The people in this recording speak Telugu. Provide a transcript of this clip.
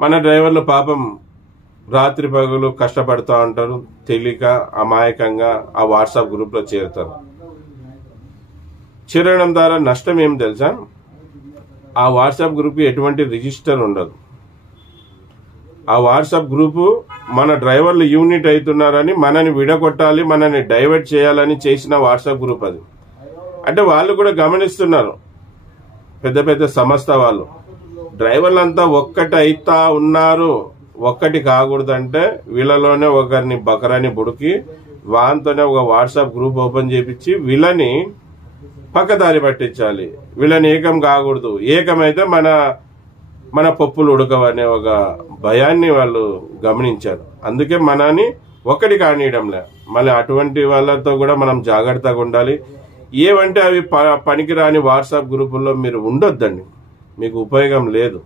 మన డ్రైవర్లు పాపం రాత్రి పగలు కష్టపడుతూ ఉంటారు, తెలియక అమాయకంగా ఆ వాట్సాప్ గ్రూప్లో చేరుతారు. చేరడం ద్వారా నష్టం ఏం తెలుసా? ఆ వాట్సాప్ గ్రూప్కి ఎటువంటి రిజిస్టర్ ఉండదు. ఆ వాట్సాప్ గ్రూపు మన డ్రైవర్లు యూనిట్ అవుతున్నారని, మనని విడగొట్టాలి, మనని డైవర్ట్ చేయాలని చేసిన వాట్సాప్ గ్రూప్ అది. అంటే వాళ్ళు కూడా గమనిస్తున్నారు, పెద్ద పెద్ద సంస్థ వాళ్ళు, డ్రైవర్లంతా ఒక్కటి అయితా ఉన్నారు, ఒక్కటి కాకూడదంటే వీళ్ళలోనే ఒకరిని బకరాని బుడికి వాంతోనే ఒక వాట్సాప్ గ్రూప్ ఓపెన్ చేపించి వీళ్ళని పక్కదారి పట్టించాలి, వీళ్ళని ఏకం కాకూడదు, ఏకమైతే మన పప్పులు ఉడకవనే ఒక భయాన్ని వాళ్ళు గమనించారు. అందుకే మనని ఒక్కటి కానియడంలే. మళ్ళీ అటువంటి వాళ్ళతో కూడా మనం జాగ్రత్తగా ఉండాలి. ఏవంటే అవి పనికిరాని వాట్సాప్ గ్రూపుల్లో మీరు ఉండొద్దండి, మీకు ఉపయోగం లేదు.